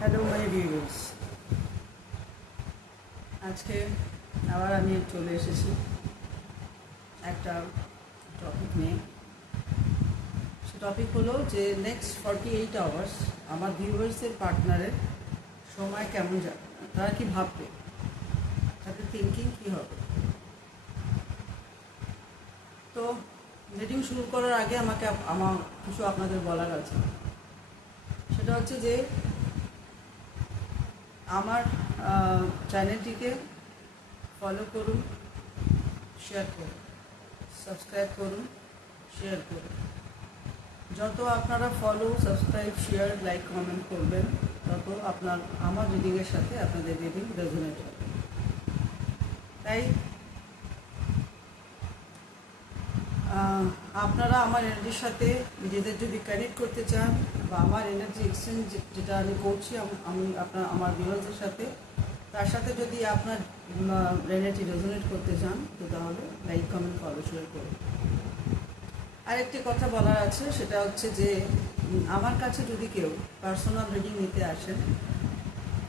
Hello my viewers, আজকে আবার আমি চলে এসেছি একটা টপিক নিয়ে। সে টপিক হলো যে নেক্সট 48 আওয়ার্স আমার ভিউয়ার্সের পার্টনারের সময় কেমন যাবে, তারা কি ভাববে, তাদের থিঙ্কিং কী হবে। তো মিটিং শুরু করার আগে আমার কিছু আপনাদের বলার আছে। সেটা হচ্ছে যে আমার চ্যানেলটিকে ফলো করুন, শেয়ার করুন, সাবস্ক্রাইব করুন, শেয়ার করুন। যত আপনারা follow, subscribe, share, like, comment করবেন, তত আমার রিডিংয়ের সাথে আপনাদের রিডিং রেজোনেট হবে। তাই আপনারা আমার এনার্জির সাথে নিজেদের যদি কানেক্ট করতে চান বা আমার এনার্জি এক্সচেঞ্জ যেটা আমি করছি আমি আমার ভিউয়ার্সদের সাথে, তার সাথে যদি আপনার এনার্জি রেজোনেট করতে চান, তো তাহলে লাইক, কমেন্ট, ফলো, শেয়ার করুন। আরেকটি কথা বলার আছে, সেটা হচ্ছে যে আমার কাছে যদি কেউ পার্সোনাল রিডিং নিতে আসেন,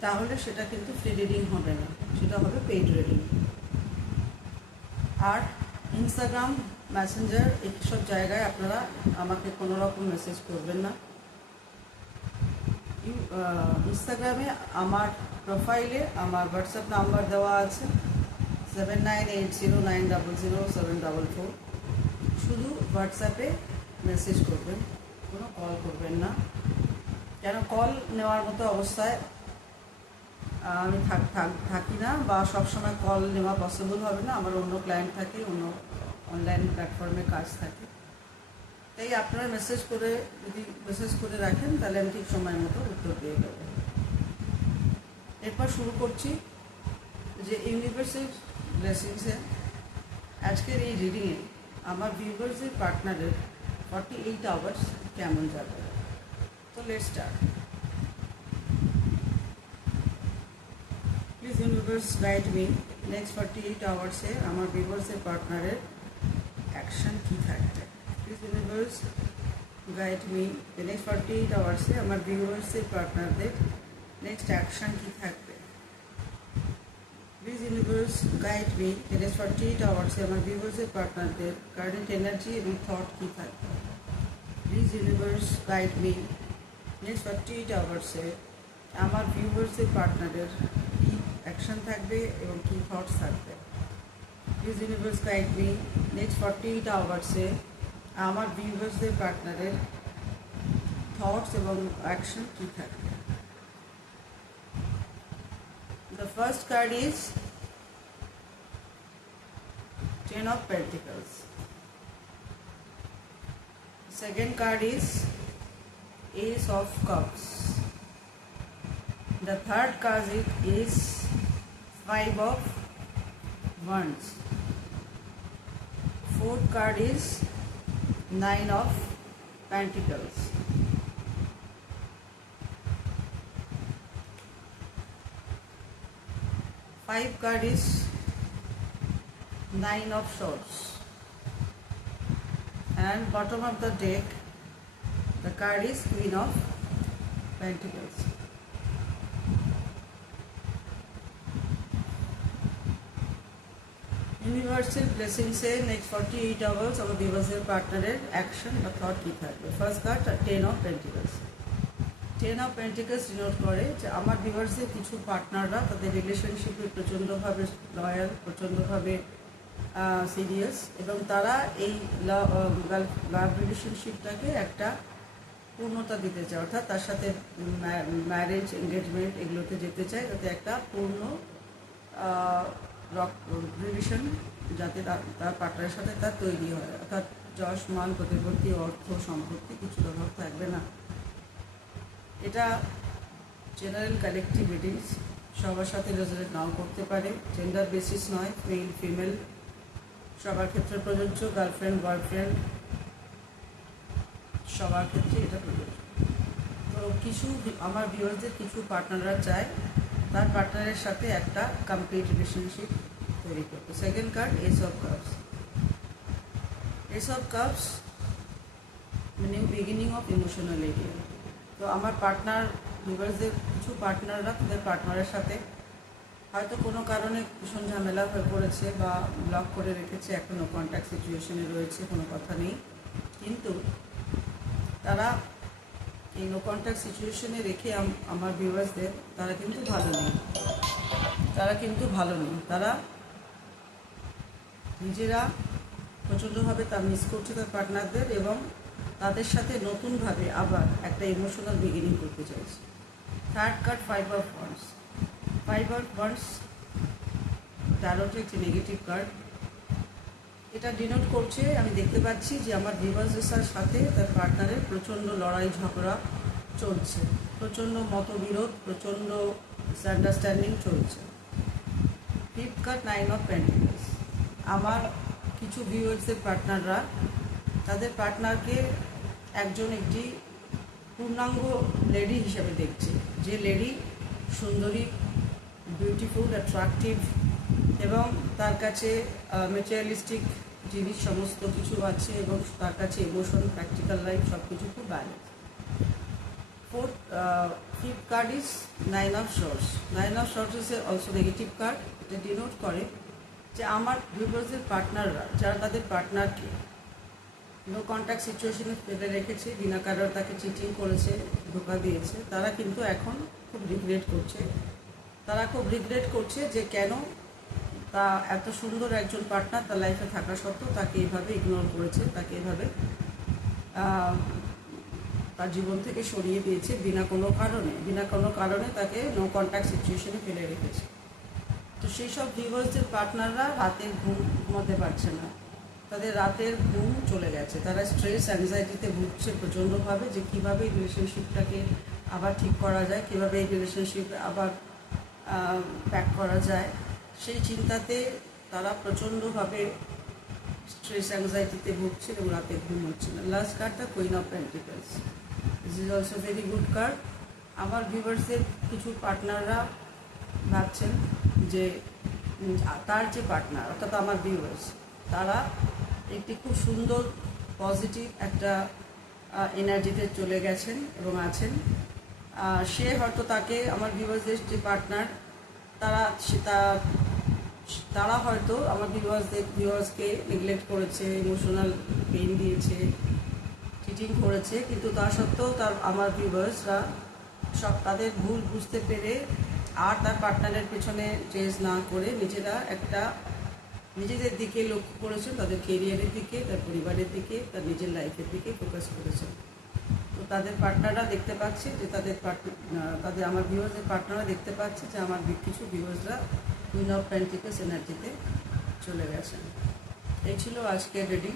তাহলে সেটা কিন্তু ফ্রি রিডিং হবে না, সেটা হবে পেইড রিডিং। আর ইনস্টাগ্রাম, মেসেঞ্জার, এইসব জায়গায় আপনারা আমাকে কোনো রকম মেসেজ করবেন না। ইনস্টাগ্রামে আমার প্রোফাইলে আমার হোয়াটসঅ্যাপ নাম্বার দেওয়া আছে 7980900744। শুধু হোয়াটসঅ্যাপে মেসেজ করবেন, কোনো কল করবেন না। কেন, কল নেওয়ার মতো অবস্থায় আমি থাকি না, বা সবসময় কল নেওয়া পসিবল হবে না। আমার অন্য ক্লায়েন্ট থাকে, অন্য অনলাইন প্ল্যাটফর্মে কাজ থাকে। তাই আপনারা যদি মেসেজ করে রাখেন, তাহলে আমি ঠিক সময় মতো উত্তর দিয়ে দেবো। এরপর শুরু করছি যে ইউনিভার্সাল ব্লেসিংসে আজকের এই রিডিংয়ে আমার ভিউয়ার্সের পার্টনারের 48 আওয়ার্স কেমন যাবে। তো let's start. Please universe guide me, next 48 আওয়ার্সে আমার ভিউয়ার্সের পার্টনারের অ্যাকশন কী থাকবে। Please universe guide me, next 48 আওয়ার্সে আমার ভিউয়ার্সের পার্টনারদের নেক্সট অ্যাকশন কী থাকবে। Please universe guide me, next 48 আওয়ার্সে আমার ভিউয়ার্সের পার্টনারদের কারেন্ট এনার্জি এবং থট কী থাকবে। Please universe guide me, next 48 আওয়ার্সে আমার ভিউয়ার্সের পার্টনারের কী অ্যাকশন থাকবে এবং কী থটস থাকবে। Please universe guide me, next 48 আওয়ার্সে আমার ভিউয়ার্সদের পার্টনারের থটস এবং অ্যাকশন কী থাকবে। The first card is Ten of Pentacles. Second card is Ace of Cups. The third card is Five of Wands. Fourth card is Nine of Pentacles. Five card is Nine of Swords. And bottom of the deck, the card is Queen of Pentacles. Universal ব্লেসিংসে next 48 hours আমার ভিউয়ার্সের পার্টনারের action বা thought কী থাকবে। First card ten of pentacles. Ten of pentacles denote করে যে আমার ভিউয়ার্সের কিছু পার্টনাররা তাদের রিলেশনশিপে প্রচণ্ডভাবে লয়াল, প্রচণ্ডভাবে সিরিয়াস, এবং তারা এই লাভ রিলেশনশিপটাকে একটা পূর্ণতা দিতে চায়, অর্থাৎ তার সাথে ম্যারেজ, এঙ্গেজমেন্ট এগুলোতে যেতে চায়, যাতে একটা পূর্ণ রিলেশন যাতে তার পার্টনারের সাথে তার তৈরি হয়, অর্থাৎ যশ, মান, প্রতিপত্তি, অর্থ, সম্পত্তি কিছুর অভাব থাকবে না। এটা জেনারেল কালেকটিভ রিডিংস, সবার সাথে রেজোনেট নাও করতে পারে, জেন্ডার বেসিস নয়, মেল ফিমেল সবার ক্ষেত্রে প্রযোজ্য, গার্লফ্রেন্ড বয়ফ্রেন্ড সবার ক্ষেত্রে এটা প্রযোজ্য। তো আমার ভিউয়ার্সদের কিছু পার্টনাররা চায় তার পার্টনারের সাথে একটা কমপ্লিট রিলেশনশিপ তৈরি করতে। Second card S of cups. S of cups new beginning of emotional area. তো আমার পার্টনার ভিউয়ার্সদের কিছু পার্টনাররা তাদের পার্টনারের সাথে হয়তো কোনো কারণে ভীষণ ঝামেলা হয়ে পড়েছে বা ব্লক করে রেখেছে, এখনও কন্ট্যাক্ট সিচুয়েশনে রয়েছে, কোনো কথা নেই, কিন্তু তারা এই নো কন্ট্যাক্ট সিচুয়েশনে রেখে আমার ভিউয়ার্সদের তারা কিন্তু ভালো নেই, তারা নিজেরা প্রচণ্ডভাবে তা মিস করছে তার পার্টনারদের, এবং তাদের সাথে নতুনভাবে আবার একটা ইমোশনাল বিগিনিং করতে চাইছে। Third card five of wands tarot একটি নেগেটিভ কার্ড। এটা ডিনোট করছে, আমি দেখতে পাচ্ছি যে আমার ভিউয়ার্সদের সাথে তার পার্টনারের প্রচণ্ড লড়াই ঝগড়া চলছে, প্রচণ্ড মতবিরোধ, প্রচণ্ড মিসআন্ডারস্ট্যান্ডিং চলছে। Fifth card 9 of pentacles. আমার কিছু ভিউয়ার্সদের পার্টনাররা তাদের পার্টনারকে একটি পূর্ণাঙ্গ লেডি হিসেবে দেখছে, যে লেডি সুন্দরী, বিউটিফুল, অ্যাট্রাকটিভ, এবং তার কাছে ম্যাটেরিয়ালিস্টিক জিনিস সমস্ত কিছু আছে, এবং তার কাছে ইমোশন, প্র্যাকটিক্যাল লাইফ সব কিছু খুব balance. Fifth card is 9 of swords. 9 of swords is also negative card. এটা ডিনোট করে যে আমার ভিউয়ার্সদের পার্টনাররা যারা তাদের পার্টনারকে নো কন্ট্যাক্ট সিচুয়েশনে ফেলে রেখেছে, বিনা কারণে তাকে চিটিং করেছে, ধোকা দিয়েছে, তারা কিন্তু এখন খুব রিগ্রেট করছে যে কেন তা এত সুন্দর একজন পার্টনার তার লাইফে থাকা সত্ত্বেও তাকে এইভাবে ইগনোর করেছে, তাকে এভাবে তার জীবন থেকে সরিয়ে দিয়েছে বিনা কোনো কারণে তাকে নো কন্ট্যাক্ট সিচুয়েশনে ফেলে রেখেছে। তো সেই সব ভিউয়ার্সদের পার্টনাররা রাতের ঘুম ঘুমাতে পারছে না, তাদের রাতের ঘুম চলে গেছে, তারা স্ট্রেস অ্যাংজাইটিতে ভুগছে প্রচণ্ডভাবে, যে কীভাবে এই রিলেশনশিপটাকে আবার ঠিক করা যায়, কীভাবে এই রিলেশনশিপ আবার ব্যাক করা যায়, সেই চিন্তাতে তারা প্রচণ্ডভাবে স্ট্রেস অ্যাংজাইটিতে ভুগছে এবং রাতে ঘুম হচ্ছে না। Last card the queen of pentacles. This is also very good card. আমার ভিউয়ার্সের কিছু পার্টনাররা ভাবছেন যে তার যে পার্টনার অর্থাৎ আমার ভিউয়ার্স, তারা একটি খুব সুন্দর পজিটিভ একটা এনার্জিতে চলে গেছেন এবং আছেন। সে হয়তো তাকে, আমার ভিউয়ার্সদের যে পার্টনার, তারা হয়তো আমার ভিউয়ার্সকে নেগলেক্ট করেছে, ইমোশনাল পেইন দিয়েছে, চিটিং করেছে, কিন্তু তা সত্ত্বেও আমার ভিউয়ার্সরা সব তাদের ভুল বুঝতে পেরে আর তার পার্টনারের পেছনে চেজ না করে নিজেদের দিকে লক্ষ্য করেছেন, তাদের কেরিয়ারের দিকে, তার পরিবারের দিকে, তার নিজের লাইফের দিকে ফোকাস করেছেন। তো তাদের পার্টনাররা দেখতে পাচ্ছে যে তাদের আমার ভিউয়ার্সের পার্টনাররা দেখতে পাচ্ছে যে আমার কিছু ভিউয়ার্সরা কুইন অফ পেন্টিকলস এনার্জিতে চলে গেছেন। এই ছিল আজকের রিডিং।